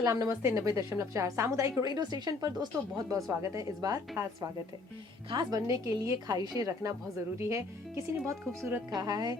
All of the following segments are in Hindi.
सलाम नमस्ते 90.4 सामुदायिक रेडियो स्टेशन पर दोस्तों बहुत बहुत स्वागत है। इस बार खास स्वागत है। खास बनने के लिए ख्वाहिशें रखना बहुत ज़रूरी है। किसी ने बहुत खूबसूरत कहा है,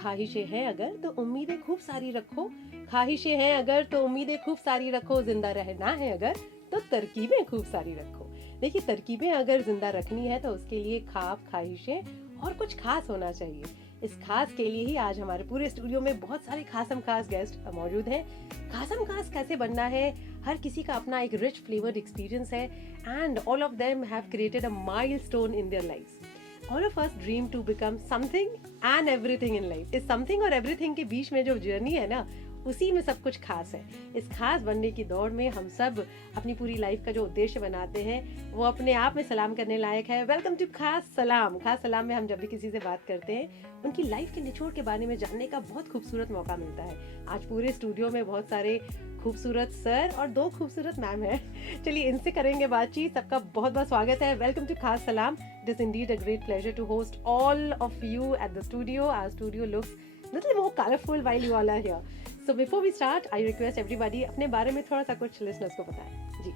ख्वाहिशें हैं अगर तो उम्मीदें खूब सारी रखो, ख्वाहिशें हैं अगर तो उम्मीदें खूब सारी रखो, जिंदा रहना है अगर तो तरकीबें खूब सारी रखो। देखिए, तरकीबें अगर जिंदा रखनी है तो उसके लिए ख्वाब, ख्वाहिशें और कुछ खास होना चाहिए। इस खास के लिए ही आज हमारे पूरे स्टूडियो में बहुत सारे खासम खास गेस्ट मौजूद हैं। खासम खास कैसे बनना है, हर किसी का अपना एक रिच फ्लेवर्ड एक्सपीरियंस है and all of them have created a milestone in their lives. All of us dream to become something and everything in life. इस समथिंग और एवरीथिंग के बीच में जो जर्नी है ना, उसी में सब कुछ खास है। इस खास बनने की दौड़ में हम सब अपनी पूरी लाइफ का जो उद्देश्य बनाते हैं वो अपने आप में सलाम करने लायक है। वेलकम टू खास सलाम। खास सलाम में हम जब भी किसी से बात करते हैं उनकी लाइफ के निचोड़ के बारे में जानने का बहुत खूबसूरत मौका मिलता है। आज पूरे स्टूडियो में बहुत सारे खूबसूरत सर और दो खूबसूरत मैम हैं। चलिए इनसे करेंगे बातचीत। सबका बहुत बहुत स्वागत है। Welcome to Khaas Salaam. It is indeed a great pleasure to host all of you at the studio. Our studio looks little more colorful while you all are here. So before we start, I request everybody अपने बारे में थोड़ा सा कुछ listeners को बताएं। जी,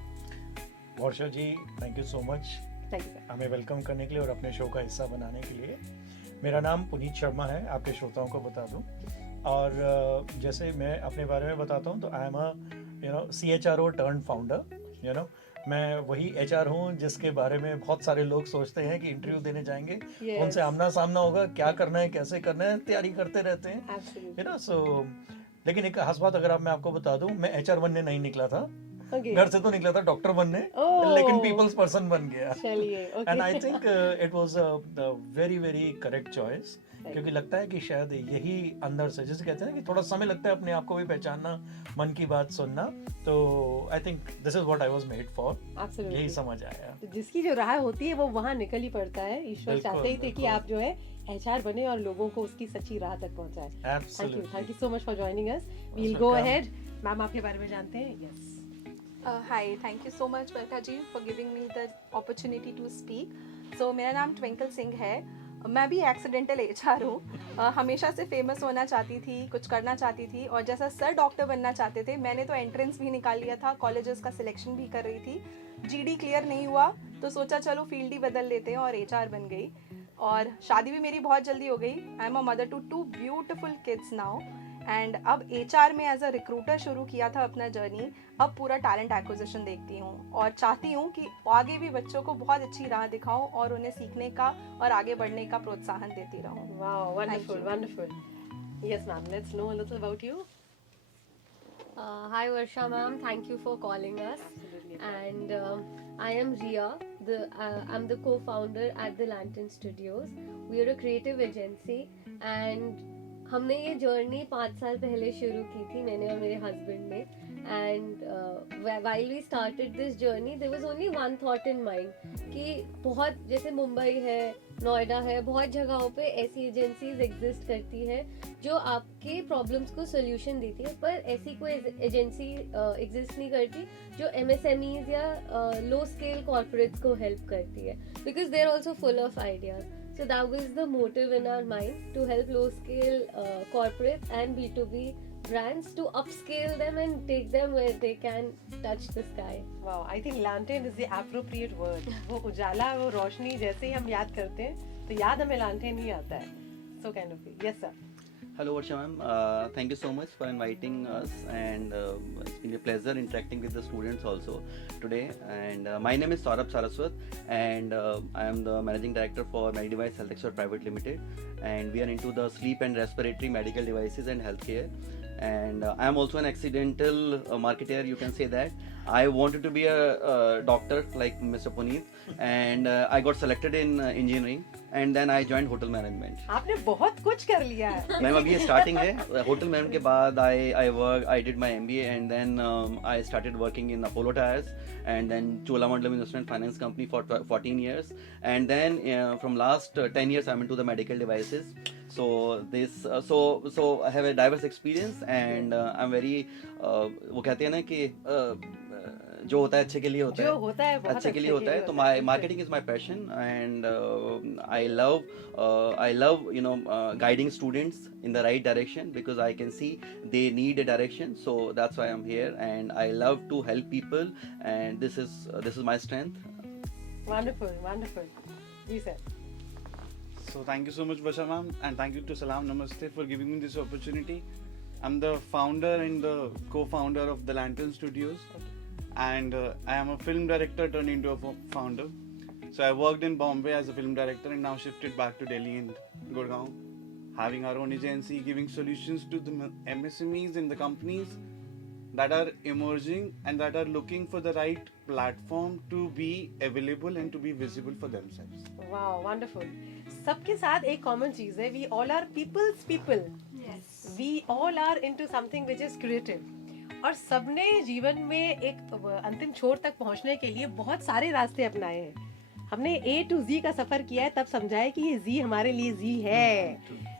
Varsha ji, thank you so much thank you sir. हमें वेलकम करने के लिए और अपने शो का हिस्सा बनाने के लिए। मेरा नाम पुनीत शर्मा है, आपके श्रोताओं को बता दूं। और जैसे मैं अपने बारे में बताता हूं तो आई am a CHRO turn founder. मैं वही HR हूँ जिसके बारे में बहुत सारे लोग सोचते हैं कि इंटरव्यू देने जाएंगे, Yes. उनसे आमना सामना होगा, क्या करना है, कैसे करना है, तैयारी करते रहते हैं। Absolutely. सो लेकिन एक खास बात अगर मैं आपको बता दूं, मैं HR बनने नहीं निकला था। Okay. घर से तो निकला था डॉक्टर बनने, Oh. लेकिन पीपल्स पर्सन बन गया। चलिए, okay. And I think it was the very very correct choice, क्योंकि लगता है कि शायद यही अंदर से, जैसे कहते हैं कि थोड़ा समय लगता है अपने आप को भी पहचानना, मन की बात सुनना। तो I think this is what I was made for. Absolutely. यही समझ आया। तो जिसकी जो राह होती है वो वहाँ निकल ही पड़ता है। ईश्वर बिल्कुल, चाहते ही थे कि बिल्कुल। आप जो है HR बने और लोगों को उसकी सच्ची राह तक पहुंचाए। Thank you so much for joining us. We'll go ahead. Ma'am, आपके बारे में जानते हैं? Yes. Hi, thank you so much Barka ji for giving me the opportunity to speak. So मेरा नाम ट्विंकल सिंह है। मैं भी एक्सीडेंटल HR हूँ। हमेशा से फेमस होना चाहती थी, कुछ करना चाहती थी, और जैसा सर डॉक्टर बनना चाहते थे, मैंने तो एंट्रेंस भी निकाल लिया था, कॉलेजेस का सिलेक्शन भी कर रही थी। GD क्लियर नहीं हुआ तो सोचा चलो फील्ड ही बदल लेते हैं और HR बन गई। और शादी भी मेरी बहुत जल्दी हो गई। I am a mother to 2 beautiful kids now. And अब HR में एज अ रिक्रूटर शुरू किया था अपना जर्नी। अब पूरा टैलेंट एक्विजिशन देखती हूँ और चाहती हूँ कि आगे भी बच्चों को बहुत अच्छी राह दिखाऊं और उन्हें सीखने का और आगे बढ़ने का प्रोत्साहन देती रहूँ। Wow, wonderful, wonderful. Yes, ma'am. Let's know a little about you. Hi Varsha ma'am, thank you for calling us. Absolutely. And I am Ria. I'm the co-founder at the Lantern Studios. We are a creative agency and हमने ये जर्नी 5 साल पहले शुरू की थी, मैंने और मेरे हस्बैंड ने। And while we started this journey there was only one thought in mind कि बहुत, जैसे मुंबई है, नोएडा है, बहुत जगहों पे ऐसी एजेंसीज एग्जिस्ट करती है जो आपके प्रॉब्लम्स को सोल्यूशन देती है, पर ऐसी कोई एजेंसी एग्जिस्ट नहीं करती जो MSMEs या लो स्केल कॉर्पोरेट्स को हेल्प करती है, because they are also full of ideas. So that was the motive in our mind, to help low scale corporates and B2B brands to upscale them and take them where they can touch the sky. Wow, I think lantern is the appropriate word. वो उजाला, वो रोशनी जैसे ही हम याद करते हैं तो याद हमें lantern ही आता है. So kind of. Yes sir. Hello Varsha ma'am, thank you so much for inviting us, and it's been a pleasure interacting with the students also today. And my name is Saurabh Saraswat, and I am the managing director for Medidevice Health Expert Private Limited, and we are into the sleep and respiratory medical devices and healthcare. And I am also an accidental marketer, you can say that. I wanted to be a doctor like Mr. Puneet, and I got selected in engineering, and then I joined hotel management. आपने बहुत कुछ कर लिया है. मैम अभी स्टार्टिंग है. होटल मैनेजमेंट के बाद I did my MBA, and then I started working in Apollo Tyres, and then Cholamandalam Investment Finance Company for 14 years, and then from last 10 years I'm into the medical devices. So I have a diverse experience, and I'm very वो कहते हैं ना कि जो होता है अच्छे के लिए होता जो है, होता है बहुत अच्छे के लिए होता है. तो बिल्कुल। marketing is my passion, and I love guiding students in the right direction, because I can see they need a direction. So that's why I'm here, and I love to help people, and this is my strength. Wonderful जी sir. So thank you so much, Basha ma'am, and thank you to Salam Namaste for giving me this opportunity. I'm the founder and the co-founder of the Lantern Studios, and I am a film director turned into a founder. So I worked in Bombay as a film director and now shifted back to Delhi and Gurgaon, having our own agency, giving solutions to the MSMEs and the companies that are emerging and that are looking for the right platform to be available and to be visible for themselves. Wow wonderful. सबके साथ एक कॉमन चीज है, we all are peoples people, we all are into something which is creative, और सबने जीवन में एक अंतिम छोर तक पहुंचने के लिए बहुत सारे रास्ते अपनाए हैं। हमने A to Z का सफर किया है, तब समझा है कि ये Z हमारे लिए Z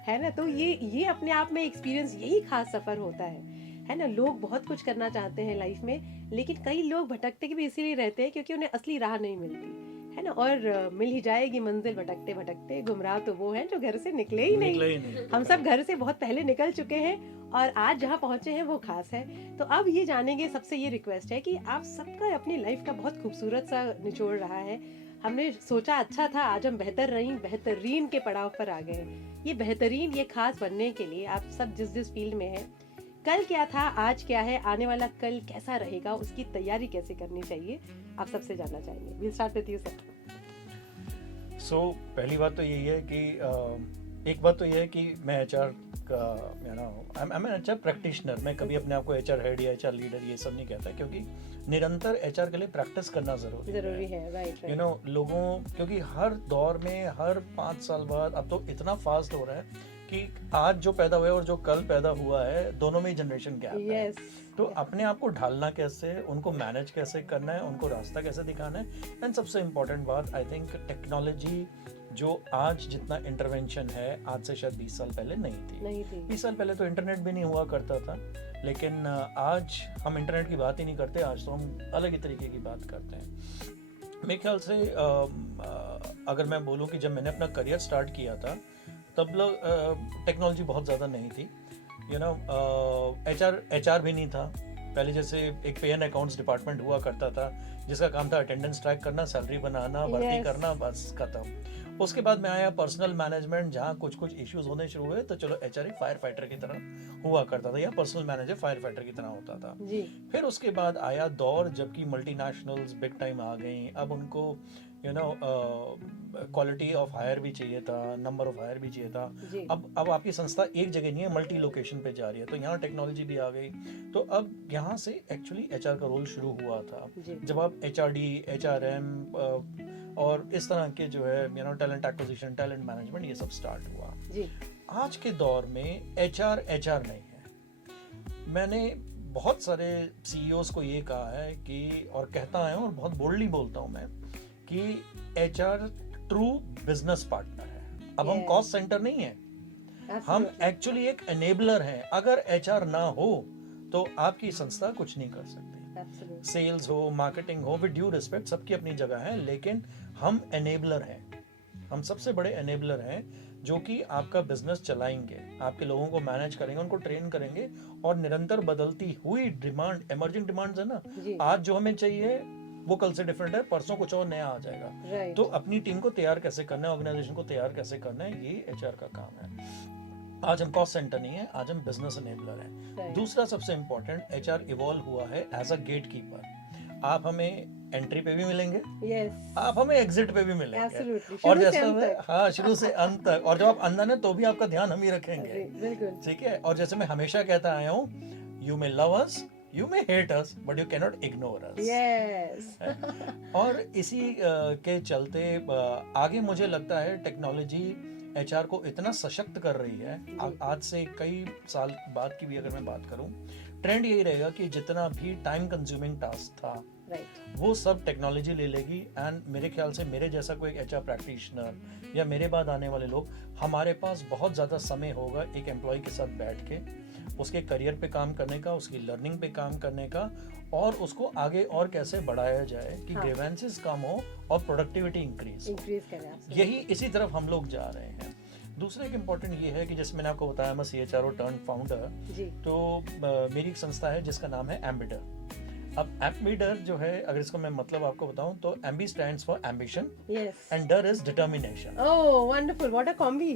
है ना। तो ये अपने आप में एक्सपीरियंस, यही खास सफर होता है ना। लोग बहुत कुछ करना चाहते हैं लाइफ में, लेकिन कई लोग भटकते भी इसीलिए रहते हैं क्योंकि उन्हें असली राह नहीं मिलती है ना। और मिल ही जाएगी मंजिल भटकते भटकते, गुमराह तो वो है जो घर से निकले ही नहीं। हम सब घर से बहुत पहले निकल चुके हैं और आज जहाँ पहुँचे हैं वो खास है। तो अब ये जानेंगे, सबसे ये रिक्वेस्ट है कि आप सबका अपनी लाइफ का बहुत खूबसूरत सा निचोड़ रहा है। हमने सोचा अच्छा था, आज हम बेहतरीन के पड़ाव पर आ गए हैं। ये बेहतरीन, ये खास बनने के लिए आप सब जिस फील्ड में हैं, कल क्या था, आज क्या है, आने वाला कल कैसा रहेगा, उसकी तैयारी कैसे करनी चाहिए, आप सबसे जानना चाहेंगे। Will start with you sir. सो पहली बात तो यही है कि एक बात तो ये है कि मैं एचआर का I am an HR practitioner. मैं कभी अपने आप को एचआर हेड या एचआर लीडर ये सब नहीं कहता, क्योंकि निरंतर एचआर के लिए प्रैक्टिस करना जरूरी है। राइट यू नो, लोगों, क्योंकि हर दौर में हर 5 साल बाद, अब तो इतना फास्ट हो रहा है कि आज जो पैदा हुआ है और जो कल पैदा हुआ है, दोनों में ही जनरेशन गैप है। तो अपने आप को ढालना कैसे, उनको मैनेज कैसे करना है, उनको रास्ता कैसे दिखाना है। एंड सबसे इम्पोर्टेंट बात, आई थिंक टेक्नोलॉजी जो आज जितना इंटरवेंशन है, आज से शायद 20 साल पहले नहीं थी। 20 साल पहले तो इंटरनेट भी नहीं हुआ करता था, लेकिन आज हम इंटरनेट की बात ही नहीं करते। आज तो हम अलग ही तरीके की बात करते हैं। मेरे ख्याल से अगर मैं बोलूँ कि जब मैंने अपना करियर स्टार्ट किया था, तब लोग टेक्नोलॉजी बहुत ज़्यादा नहीं थी। यू नो, एचआर भी नहीं था पहले। जैसे एक पे एंड अकाउंट्स डिपार्टमेंट हुआ करता था, जिसका काम था अटेंडेंस ट्रैक करना, सैलरी बनाना, भर्ती करना, बस खत्म। उसके बाद में आया पर्सनल मैनेजमेंट, जहाँ कुछ इश्यूज होने शुरू हुए, तो चलो एचआर एक फायर फाइटर की तरह हुआ करता था, या पर्सनल मैनेजर फायर फाइटर की तरह होता था जी। फिर उसके बाद आया दौर जबकि मल्टीनेशनल्स बिग टाइम आ गई। अब उनको you know quality of hire भी चाहिए था, नंबर ऑफ हायर भी चाहिए था। अब आपकी संस्था एक जगह नहीं है, मल्टी लोकेशन पे जा रही है, तो यहाँ टेक्नोलॉजी भी आ गई। तो अब यहाँ से एक्चुअली एचआर का रोल शुरू हुआ था, जब आप एचआरडी, एचआरएम और इस तरह के जो है you know talent acquisition, talent management, ये सब स्टार्ट हुआ जी। आज के दौर में एचआर नहीं है। मैंने बहुत सारे सीईओज को ये कहा है कि, और कहता है और बहुत बोल्डली बोलता हूँ मैं, कि एचआर ट्रू बिजनेस पार्टनर है। अब हम कॉस्ट सेंटर नहीं है, हम एक्चुअली एक एनेबलर हैं। अगर एचआर ना हो तो आपकी संस्था कुछ नहीं कर सकती। सेल्स हो, मार्केटिंग हो, विद ड्यू रिस्पेक्ट, सबकी अपनी जगह है, लेकिन हम एनेबलर हैं। हम सबसे बड़े एनेबलर हैं, जो कि आपका बिजनेस चलाएंगे, आपके लोगों को मैनेज करेंगे, उनको ट्रेन करेंगे, और निरंतर बदलती हुई डिमांड, एमर्जिंग डिमांड्स है ना, आज जो हमें चाहिए वो कल से डिफरेंट है, परसों कुछ और नया आ जाएगा। तो अपनी टीम को तैयार कैसे करना है, ऑर्गेनाइजेशन को तैयार कैसे करना है, ये एचआर का काम है। आज हम कॉस्ट सेंटर नहीं है, आज हम बिजनेस एनेबलर हैं। दूसरा सबसे इम्पोर्टेंट, एचआर इवॉल्व हुआ है एज अ गेट कीपर। आप हमें एंट्री पे भी मिलेंगे, आप हमें एग्जिट पे भी मिलेंगे, और जैसे हाँ, शुरू से अंत तक। और जब आप अंदर है तो भी आपका ध्यान हम ही रखेंगे, ठीक है। और जैसे मैं हमेशा कहता आया हूँ, you may love us, you may hate us, but you cannot ignore us. Yes. और इसी के चलते आगे मुझे लगता है टेक्नोलॉजी एचआर को इतना सशक्त कर रही है। आज से कई साल बाद की भी अगर मैं बात करूं, ट्रेंड यही रहेगा कि जितना भी टाइम कंज्यूमिंग टास्क था, वो सब टेक्नोलॉजी ले लेगी। एंड मेरे ख्याल से मेरे जैसा कोई एचआर प्रैक्टिशनर या मेरे बाद आने वाले लोग, हमारे पास बहुत ज़्यादा समय होगा एक एम्प्लॉय के साथ बैठ के उसके करियर पे काम करने का, उसकी लर्निंग पे काम करने का, और उसको आगे और कैसे बढ़ाया जाए कि हाँ। ग्रीवेंसेस कम हो और प्रोडक्टिविटी इंक्रीज। इंक्रीज करें आप। यही इसी तरफ हम लोग जा रहे हैं। दूसरा एक इम्पॉर्टेंट ये है कि जैसे मैंने आपको बताया, मैं CHRO टर्न फाउंडर, जी तो मेरी एक संस्था है जिसका नाम है एम्बिडर। अब एम्बिडर जो है, अगर इसको मैं मतलब आपको बताऊं तो ambi stands for ambition yes and dar is determination. Oh wonderful, what a combi.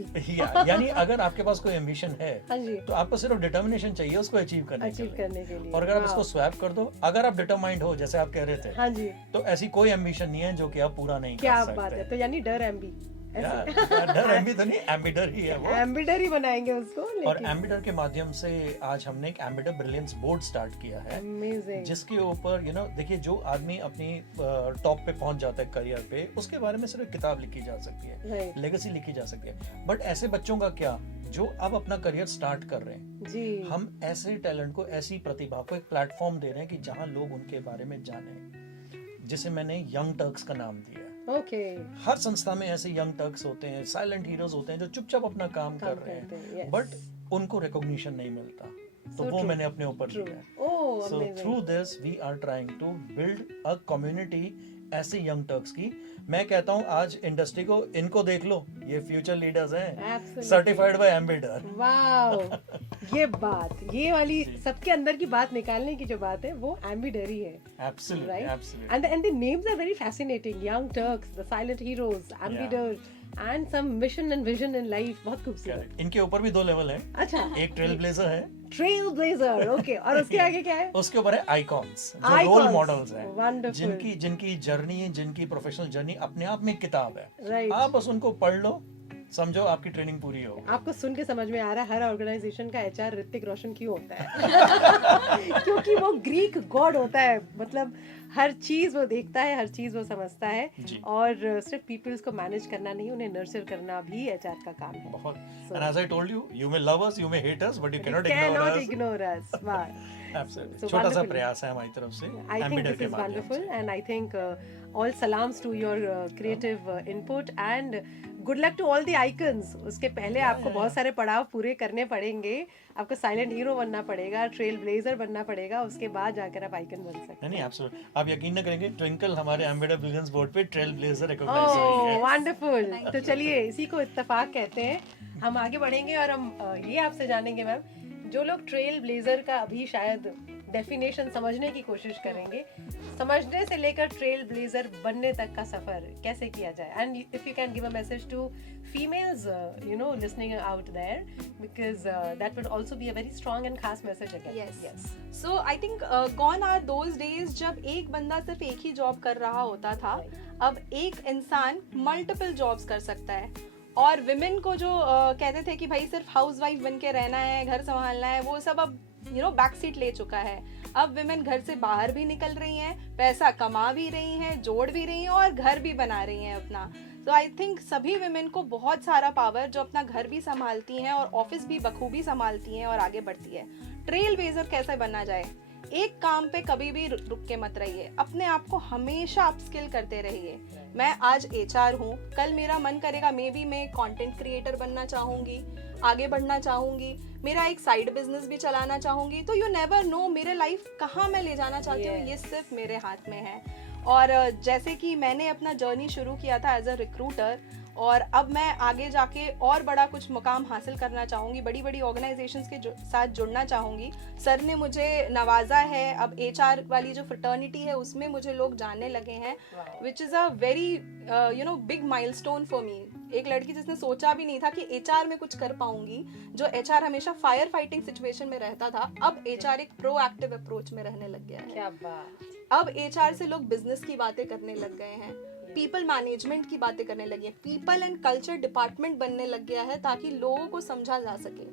यानी अगर आपके पास कोई एम्बिशन है हाँ जी, तो आपको सिर्फ डिटर्मिनेशन चाहिए उसको अचीव करने के अचीव लिए। करने के लिए। और अगर आप Wow. इसको स्वैप कर दो, अगर आप डिटरमाइंड हो जैसे आप कह रहे थे, हाँ जी, तो ऐसी कोई एम्बिशन नहीं है जो कि आप पूरा नहीं क्या कर सकते। बात है। तो यानी डर एम्बी, यार, डर एम्बी तो नहीं, एम्बिडर ही है वो। एम्बिडर ही बनाएंगे उसको। और एम्बिडर के माध्यम से आज हमने एक एम्बिडर ब्रिलियंस बोर्ड स्टार्ट किया है, अमेजिंग। जिसके ऊपर देखिए, जो आदमी अपनी टॉप पे पहुंच जाता है करियर पे, उसके बारे में सिर्फ किताब लिखी जा सकती है, राइट लेगेसी लिखी जा सकती है। बट ऐसे बच्चों का क्या, जो अब अपना करियर स्टार्ट कर रहे हैं, जी, हम ऐसे टैलेंट को, ऐसी प्रतिभा को एक प्लेटफॉर्म दे रहे हैं कि जहां लोग उनके बारे में जाने, जिसे मैंने यंग टर्क्स का नाम दिया है। ओके, हर संस्था में ऐसे यंग टर्क्स होते हैं, साइलेंट हीरोज होते हैं जो चुपचाप अपना काम कर रहे हैं, बट उनको रिकॉग्निशन नहीं मिलता, तो So वो true. मैंने अपने ऊपर ट्रू, लिया है। ओह So amazing. through this we are trying to build a community ऐसे यंग टर्क्स की। मैं कहता हूँ आज इंडस्ट्री को, इनको देख लो, ये फ्यूचर लीडर्स हैं, Absolutely. Certified by Ambidar. Wow, ये बात, ये वाली सबके अंदर की बात निकालने की जो बात है वो एम्बिडर ही है। Absolutely, Right? Absolutely. And the names are very fascinating. Young Turks, the silent heroes, Ambidar, and some mission and vision in life. बहुत खूबसूरत। इनके ऊपर भी 2 लेवल है, अच्छा, एक ट्रेल ब्लेजर है, Trailblazer, okay. और उसके आगे क्या है? उसके ऊपर है आइकॉन्स, जो Icons. रोल मॉडल्स हैं, Wonderful. जिनकी जर्नी, जिनकी प्रोफेशनल जर्नी अपने आप में एक किताब है। Right. आप बस उनको पढ़ लो, समझो आपकी ट्रेनिंग पूरी हो। आपको सुन के समझ में आ रहा है हर ऑर्गेनाइजेशन का HR ऋतिक रोशन क्यों होता है। क्योंकि वो ग्रीक गॉड होता है, मतलब हर चीज वो देखता है, हर चीज वो समझता है, जी। और सिर्फ पीपल्स को मैनेज करना नहीं, उन्हें नर्चर करना भी HR का काम है। बहुत। So- And as I told you, you may love us, you may hate us, but you cannot ignore us. Wow. Absolutely. So छोटा सा wonderful. प्रयास है हमारी तरफ से I think एम्बिडर this के is माध्यम wonderful, से। and I think all salams to your creative input and good luck to all the icons. उसके पहले आपको बहुत सारे पड़ाव पूरे करने पड़ेंगे, आपको साइलेंट हीरो बनना पड़ेगा, ट्रेल ब्लेजर बनना पड़ेगा, उसके बाद जाकर आप आइकन बन सकते नहीं, एब्सोल्युटली। आप यकीन न करेंगे, ट्विंकल हमारे एम्बिडर ब्रिलियंस बोर्ड पे ट्रेल ब्लेजर हैं। रिकॉग्नाइज हुई है। वंडरफुल। तो चलिए इसी को इत्तेफाक कहते हैं, हम आगे बढ़ेंगे और हम ये आपसे जानेंगे मैम, जो लोग ट्रेल ब्लेजर का अभी शायद डेफिनेशन समझने की कोशिश करेंगे, समझने से लेकर ट्रेल ब्लेजर बनने तक का सफर कैसे किया जाए, and if you can give a message to females listening out there, because that would also be a very strong and खास message again. Yes. So I think gone are those days जब एक बंदा सिर्फ एक ही जॉब कर रहा होता था। अब एक इंसान मल्टीपल जॉब्स कर सकता है, और विमेन को जो कहते थे कि भाई सिर्फ हाउसवाइफ बन के रहना है, घर संभालना है, वो सब अब बैक सीट ले चुका है। अब विमेन घर से बाहर भी निकल रही हैं, पैसा कमा भी रही हैं, जोड़ भी रही हैं, और घर भी बना रही हैं अपना। तो आई थिंक सभी विमेन को बहुत सारा पावर, जो अपना घर भी संभालती हैं और ऑफिस भी बखूबी संभालती हैं और आगे बढ़ती है। ट्रेल ब्लेजर कैसे बनना जाए? एक काम पे कभी भी रुक के मत रहिए, अपने आप को हमेशा अपस्किल करते रहिए। मैं आज HR हूँ, कल मेरा मन करेगा मे बी मैं कंटेंट क्रिएटर बनना चाहूँगी, आगे बढ़ना चाहूँगी, मेरा एक साइड बिजनेस भी चलाना चाहूँगी। तो यू नेवर नो मेरे लाइफ कहाँ मैं ले जाना चाहती हूँ, ये सिर्फ मेरे हाथ में है। और जैसे कि मैंने अपना जर्नी शुरू किया था एज अ रिक्रूटर, और अब मैं आगे जाके और बड़ा कुछ मुकाम हासिल करना चाहूँगी, बड़ी बड़ी ऑर्गेनाइजेशंस के साथ जुड़ना चाहूँगी। सर ने मुझे नवाजा है, अब HR वाली जो फ्रेटर्निटी है उसमें मुझे लोग जानने लगे हैं, which is a very big milestone for me. एक लड़की जिसने सोचा भी नहीं था कि HR में कुछ कर पाऊंगी, जो HR हमेशा फायर फाइटिंग सिचुएशन में रहता था, अब HR एक प्रोएक्टिव अप्रोच में रहने लग गया है। क्या बात। अब HR से लोग बिजनेस की बातें करने लग गए हैं, पीपल मैनेजमेंट की बातें करने लगे हैं, पीपल एंड कल्चर डिपार्टमेंट बनने लग गया है, ताकि लोगों को समझा जा सके।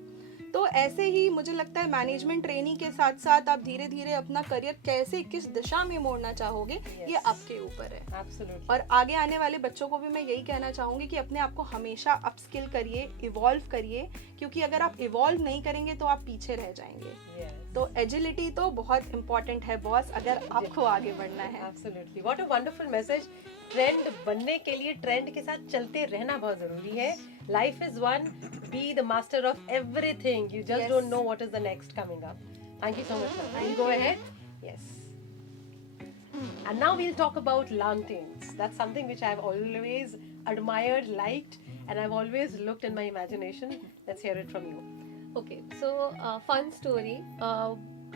तो ऐसे ही मुझे लगता है मैनेजमेंट ट्रेनिंग के साथ साथ आप धीरे धीरे अपना करियर कैसे, किस दिशा में मोड़ना चाहोगे, ये आपके ऊपर है। Absolutely. और आगे आने वाले बच्चों को भी मैं यही कहना चाहूँगी कि अपने आप को हमेशा अपस्किल करिए, इवॉल्व करिए, क्योंकि अगर आप इवॉल्व नहीं करेंगे तो आप पीछे रह जाएंगे। Yes. तो एजिलिटी तो बहुत इम्पोर्टेंट है बॉस, अगर आपको आगे बढ़ना है। Absolutely. What a wonderful message. Trend बनने के लिए ट्रेंड के साथ चलते रहना बहुत जरूरी है। Life is one. Be the master of everything. You just Yes. don't know what is the next coming up. Thank you so much, ma'am. You go ahead. Yes. And now we'll talk about lanterns. That's something which I've always admired, liked, and I've always looked in my imagination. Let's hear it from you. Okay so fun story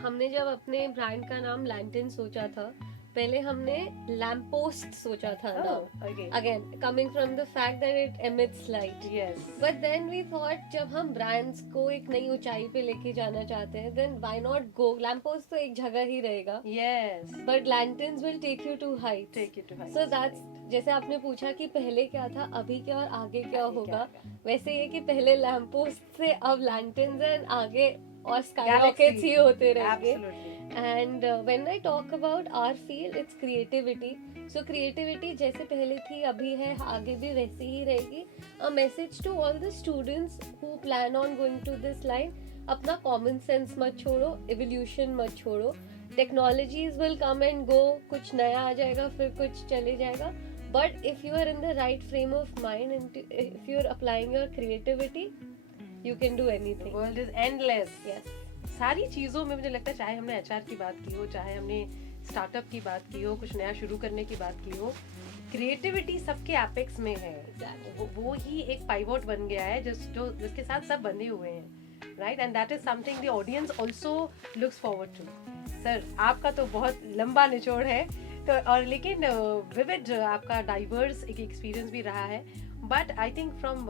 हमने जब अपने ब्रांड का नाम लैंटन सोचा था पहले हमने लैम्प पोस्ट सोचा था Oh, okay. Again coming from the fact that it emits light Yes. But then we thought जब हम ब्रांड्स को एक नई ऊंचाई पे लेके जाना चाहते हैं then why not go lamp post तो एक जगह ही रहेगा Yes. But lanterns will take you to heights Take it to heights. So that's जैसे आपने पूछा कि पहले क्या था अभी क्या और आगे क्या आगे होगा क्या? वैसे ये कि पहले लैम्प पोस्ट से अब लैंटन्स एंड आगे और स्काई Galaxy. रॉकेट्स ही होते रहेंगे Absolutely. And when I talk about our field it's creativity so creativity जैसे पहले थी अभी है आगे भी वैसी ही रहेगी a message to all the students who plan on going to this line अपना कॉमन सेंस मत छोड़ो एवोल्यूशन मत छोड़ो technologies will come and go कुछ नया आ जाएगा फिर कुछ चले जाएगा but if you are in the right frame of mind and if you are applying your creativity you can do The anything world is endless. Yes सारी चीज़ों में मुझे लगता है चाहे हमने एचआर की बात की हो चाहे हमने स्टार्टअप की बात की हो कुछ नया शुरू करने की बात की हो क्रिएटिविटी सबके एपेक्स में है वो ही एक पाइवोट बन गया है जिसके साथ सब बंधे हुए हैं right and that is something the audience also looks forward to sir आपका तो बहुत लंबा निचोड़ है तो और लेकिन विविड आपका डाइवर्स एक एक्सपीरियंस भी रहा है but I think from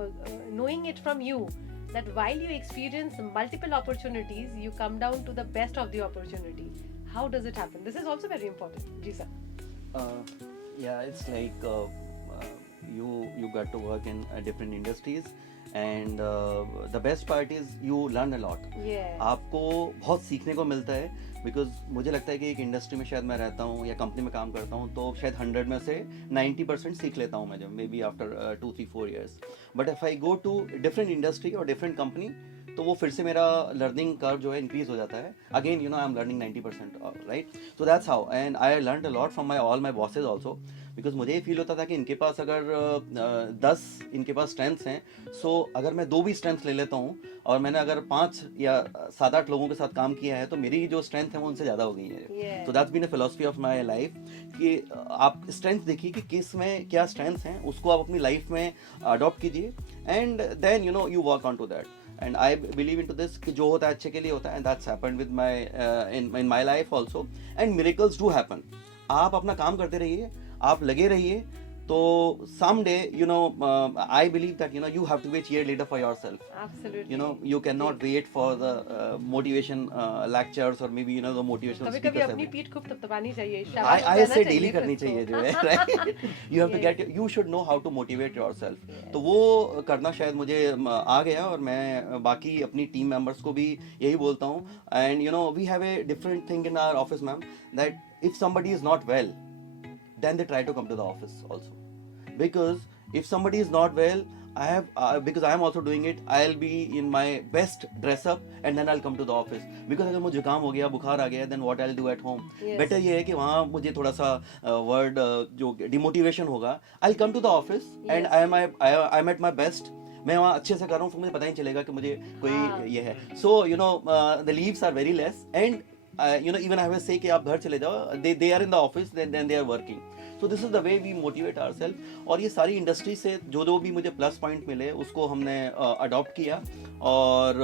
knowing it from you that while you experience multiple opportunities, you come down to the best of the opportunity. How does it happen? This is also very important. Ji sir. Yeah, it's like you got to work in different industries, and the best part is you learn a lot. Yes. आपको बहुत सीखने को मिलता है बिकॉज मुझे लगता है कि एक इंडस्ट्री में शायद मैं रहता हूँ या कंपनी में काम करता हूँ तो शायद 100 में से 90% सीख लेता हूँ मैं जब maybe after 2-3-4 years but if I go to different industry और डिफरेंट कंपनी तो वो फिर से मेरा लर्निंग कर्व जो है इंक्रीज हो जाता है again you know I am learning 90% right so that's how and I learn a lot from my all my bosses also because मुझे ये फील होता था कि इनके पास अगर 10 इनके पास स्ट्रेंथ्स हैं सो अगर मैं 2 भी स्ट्रेंथ्स ले लेता हूँ और मैंने अगर 5 या 7-8 लोगों के साथ काम किया है तो मेरी जो स्ट्रेंथ है वो उनसे ज़्यादा हो गई है Yes. तो that's been a philosophy of my life कि आप स्ट्रेंथ देखिए कि किस में क्या स्ट्रेंथ्स हैं उसको आप अपनी लाइफ में अडॉप्ट कीजिए and then you know you work on to that and I believe into this कि जो होता है अच्छे के लिए होता है and that's happened with my in my life also and miracles do happen आप अपना काम करते रहिए आप लगे रहिए तो someday you know I believe that you know you have to be a cheerleader for yourself Absolutely. you know you cannot wait for the motivation lectures or maybe you know the motivational कभी कभी speakers अपनी every- पीठ खूब थपथपानी चाहिए I शाबाश I कहना say चाहिए daily खुद करनी को। चाहिए जो है right you have to Yes. get you should know how to motivate yourself Yes. तो वो करना शायद मुझे आ गया और मैं बाकी अपनी टीम मेंबर्स को भी यही बोलता हूँ and you know we have a different thing in our office ma'am that इफ somebody is not well then they try to come to the office also because if somebody is not well I have because I am also doing it I'll be in my best dress up and then I'll come to the office because अगर मुझे जुकाम हो गया बुखार आ गया then what I'll do at home Yes. Better ये है कि वहाँ मुझे थोड़ा सा वर्ड जो डिमोटिवेशन होगा I'll come to the office and Yes. I'm at my best मैं वहाँ अच्छे से कर रहा हूँ तो मुझे पता ही चलेगा कि मुझे हाँ. कोई ये है so you know the leaves are very less and you know even I will say कि आप घर चले जाओ they are in the office then they are working so this is the way we motivate ourselves और ये सारी इंडस्ट्री से जो भी मुझे प्लस पॉइंट मिले उसको हमने अडॉप्ट किया और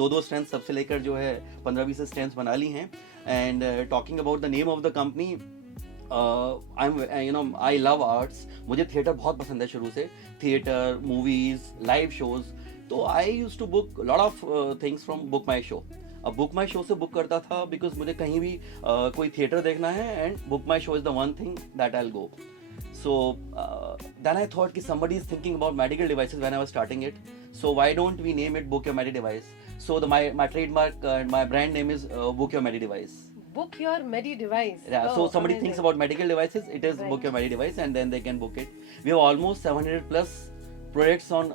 2 स्ट्रेंथ सबसे लेकर जो है 15-20 स्ट्रेंथ बना ली हैं and talking about the name of the company I love arts मुझे थिएटर बहुत पसंद है शुरू से थिएटर मूवीज लाइव शोज तो I use to book lot of things from BookMyShow अब बुक माई शो से बुक करता था बिकॉज मुझे कहीं भी कोई थिएटर देखना है and book my show is the one thing that I will go so then I thought कि somebody is thinking about medical devices when I was starting it so why don't we name it Book Your Medi Device so my trademark and my brand name is Book Your Medi Device Book your Medi device. yeah Oh, so somebody amazing. thinks about medical devices it is Right. Book Your Medi Device and then they can book it we have almost 700 plus products on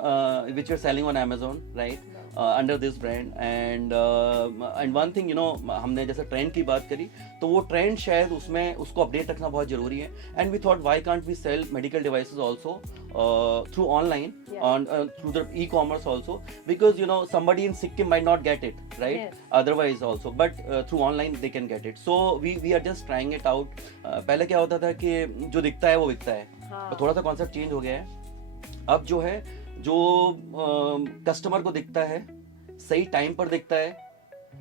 which we're selling on Amazon right under this brand and one thing हमने जैसे ट्रेंड की बात करी तो वो ट्रेंड शायद उसमें उसको अपडेट रखना बहुत जरूरी है and we thought why can't we sell medical devices also through online through the e-commerce also because somebody in Sikkim might not get it right Yes. otherwise also but through online they can get it so we are just trying it out पहले क्या होता था कि जो दिखता है वो बिकता है हाँ. तो थोड़ा सा कॉन्सेप्ट चेंज हो गया है अब जो है जो कस्टमर को दिखता है सही टाइम पर दिखता है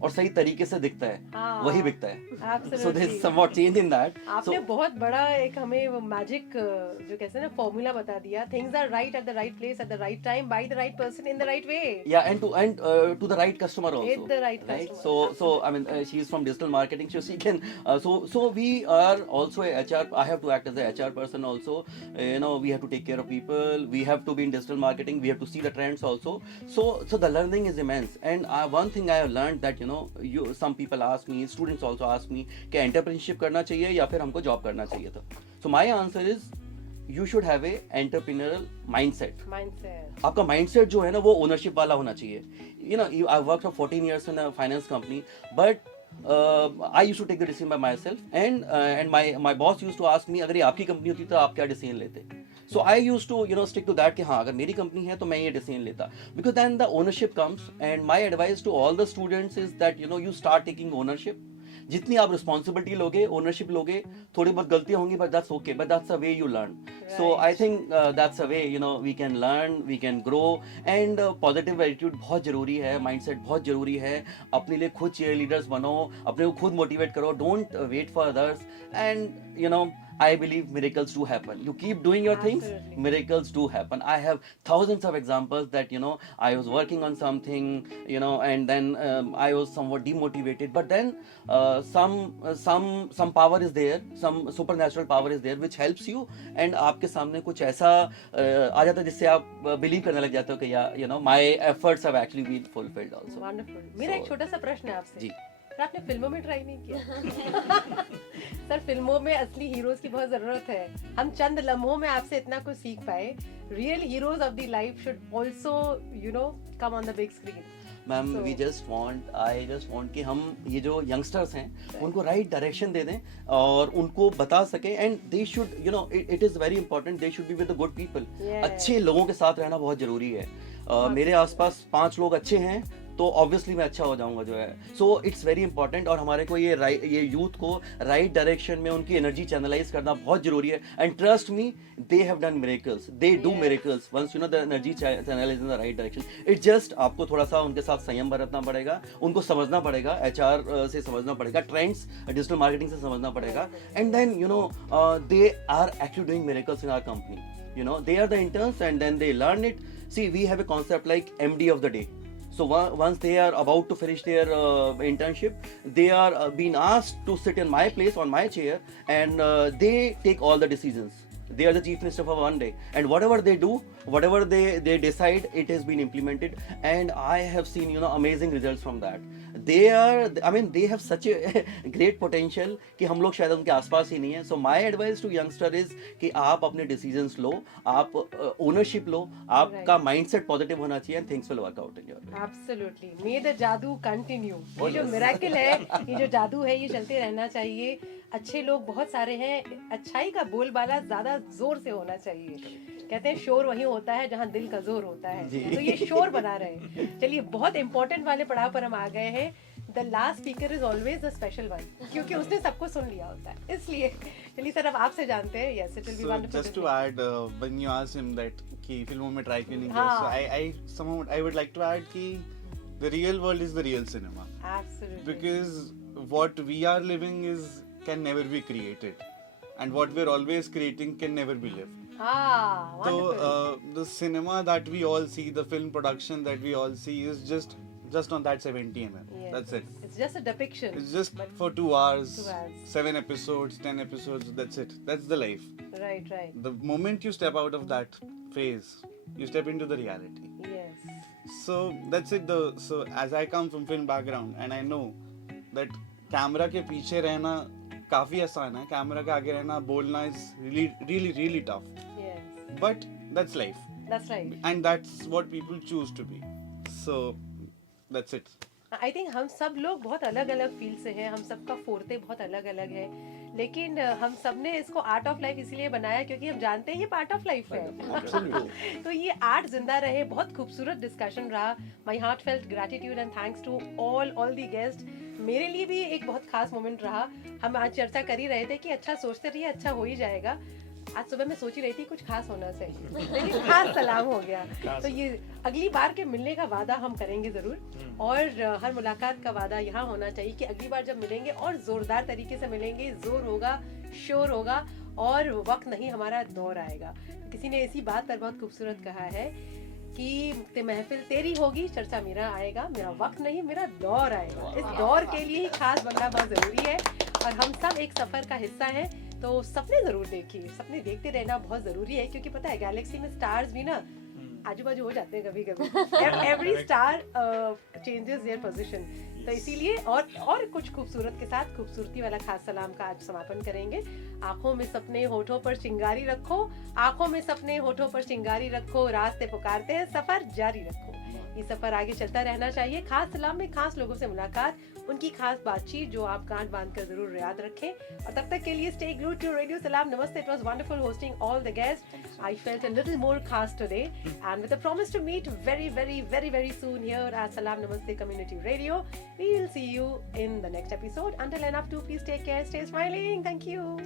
और सही तरीके से दिखता है हाँ. वही बिकता है Absolutely. so there is somewhat change in that आपने बहुत बड़ा एक हमें वो मैजिक जो कहते हैं ना फॉर्मूला बता दिया things are right at the right place at the right time by the right person in the right way yeah and to the right customer also With the right customer, so I mean she is from digital marketing so she can so we are also a HR I have to act as a HR person also we have to take care of people we have to be in digital marketing we have to see the trends also so the learning is immense and one thing I have learned that some people ask me students also ask me कि एंटरप्रेन्योरशिप करना चाहिए या फिर हमको जॉब करना चाहिए था so my answer is you should have a entrepreneurial mindset mindset आपका माइंडसेट जो है ना वो ओनरशिप वाला होना चाहिए I work for 14 years in a finance company but I used to take the decision by myself and my boss used to ask me अगर ये आपकी कंपनी होती तो आप क्या डिसीजन लेते so I used to stick to that कि हाँ अगर मेरी कंपनी है तो मैं ये डिसीजन लेता because then the ownership comes and my advice to all the students is that you start taking ownership जितनी आप रिस्पॉन्सिबिलिटी लोगे ओनरशिप लोगे थोड़ी बहुत गलतियां होंगी but that's okay but that's a way you learn so I think that's a way we can learn we can grow and positive attitude बहुत जरूरी है माइंडसेट बहुत जरूरी है अपने लिए खुद चीयर लीडर्स बनो अपने को खुद मोटिवेट करो don't wait for others and I believe miracles do happen. You keep doing your things, Absolutely. miracles do happen. I have thousands of examples that I was working on something, and then I was somewhat demotivated. But then some power is there, some supernatural power is there which helps you, and आपके सामने कुछ ऐसा आ जाता है जिससे आप believe करने लग जाते हो कि my efforts have actually been fulfilled also. Wonderful मेरा एक छोटा सा प्रश्न है आपसे जी सर आपने फिल्मों में ट्राई नहीं किया सर फिल्मों में असली हीरोज की बहुत जरूरत है हम चंद लम्हों में आपसे इतना कुछ सीख पाए real heroes of the life should also come on the big screen ma'am So- I just want कि हम ये जो यंगस्टर्स हैं उनको राइट डायरेक्शन दे दें और उनको बता सकें and they should it is very important they should be with the good people Yes. अच्छे लोगों के साथ रहना बहुत जरूरी है मेरे आसपास 5 लोग अच्छे हैं तो ऑब्वियसली मैं अच्छा हो जाऊंगा जो है सो इट्स वेरी इंपॉर्टेंट और हमारे को ये यूथ को राइट डायरेक्शन में उनकी एनर्जी चैनलाइज करना बहुत जरूरी है and trust me they have done miracles they do Yes. Miracles once the energy channelise in the right direction it just आपको थोड़ा सा उनके साथ संयम बरतना पड़ेगा उनको समझना पड़ेगा HR से समझना पड़ेगा ट्रेंड्स डिजिटल मार्केटिंग से समझना पड़ेगा and then they are actually doing miracles in our company they are the interns and then they learn it see we have a concept like MD of the day so once they are about to finish their internship they are being asked to sit in my place on my chair and they take all the decisions they are the chief minister for one day and whatever they do whatever they decide it has been implemented and I have seen amazing results from that they have such a great potential कि हम लोग शायद उनके आसपास ही नहीं है so my advice to youngster is कि आप अपने decisions लो आप ownership लो आपका mindset positive होना चाहिए and things will work out in your way absolutely may the जादू कंटिन्यू ये जो मिरेकल है ये जो जादू है ये चलते रहना चाहिए अच्छे लोग बहुत सारे हैं अच्छाई का बोलबाला ज्यादा जोर से होना चाहिए कहते हैं शोर वही होता है जहाँ दिल का जोर होता है जी। तो ये शोर बना रहे चलिए बहुत इंपॉर्टेंट वाले पड़ाव पर हम आ गए हैं the last speaker is always the special one क्योंकि उसने सबको सुन लिया होता है इसलिए चलिए सर अब आपसे जानते हैं yes it will be So wonderful just to add, when you asked him that कि फिल्मों में try क्यों नहीं किया, हाँ. so I would like to add कि the real world is the real cinema absolutely because what we are living can never be created and what we're always creating can never be lived. हाँ So wonderful. the cinema that we all see, the film production that we all see is just on that 70 mm. Yes. That's it. It's just a depiction. It's just But- for 2 hours, 2 hours. 7 episodes, 10 episodes. That's it. That's the life. Right, right. The moment you step out of that phase, you step into the reality. Yes. So that's it. So as I come from film background and I know that camera के पीछे रहना काफी आसान है, camera के आगे रहना बोलना is really tough. Yes. But that's life. That's right. And that's what people choose to be. So That's it. I think हम सब लोग बहुत अलग अलग फील्ड से हैं, हम सबका फोरते बहुत अलग अलग है, लेकिन हम सब ने इसको आर्ट ऑफ लाइफ इसीलिए बनाया क्योंकि हम जानते हैं ये पार्ट ऑफ लाइफ है। तो ये आर्ट जिंदा रहे। बहुत खूबसूरत डिस्कशन रहा। My heart felt gratitude and thanks to all the guest. मेरे लिए भी एक बहुत खास मोमेंट रहा। हम आज चर्चा कर ही रहे थे कि अच्छा सोचते रहिए, अच्छा हो ही जाएगा। आज सुबह मैं सोच ही रही थी कुछ खास होना चाहिए, लेकिन खास सलाम हो गया। तो ये अगली बार के मिलने का वादा हम करेंगे जरूर, और हर मुलाकात का वादा यहाँ होना चाहिए कि अगली बार जब मिलेंगे और जोरदार तरीके से मिलेंगे, जोर होगा, शोर होगा और वक्त नहीं हमारा दौर आएगा। किसी ने इसी बात पर बहुत खूबसूरत कहा है कि ते महफिल तेरी होगी, चर्चा मेरा आएगा, मेरा वक्त नहीं मेरा दौर आएगा। इस दौर के लिए ही खास बनना बहुत जरूरी है, और हम सब एक सफर का हिस्सा हैं। तो सपने जरूर देखिए, सपने देखते रहना बहुत जरूरी है, क्योंकि पता है गैलेक्सी में स्टार्स भी ना आजू बाजू हो जाते हैं कभी कभी। Every star changes their position. तो इसीलिए और कुछ खूबसूरत के साथ खूबसूरती वाला खास सलाम का आज समापन करेंगे। आंखों में सपने होठों पर चिंगारी रखो, आंखों में सपने होठों पर चिंगारी रखो, रास्ते पुकारते हैं सफर जारी रखो। ये सफर आगे चलता रहना चाहिए। खास सलाम में खास लोगों से मुलाकात, उनकी खास बातचीत जो आप गांठ बांध कर जरूर याद रखें। और तब तक के लिए stay glued to Radio Salaam. नमस्ते, it was wonderful hosting all the guests. I felt a little more खास today, and with a promise to meet very soon here at Salam Namaste Community Radio. We will see you in the next episode. Until then, up to please take care, stay smiling. Thank you.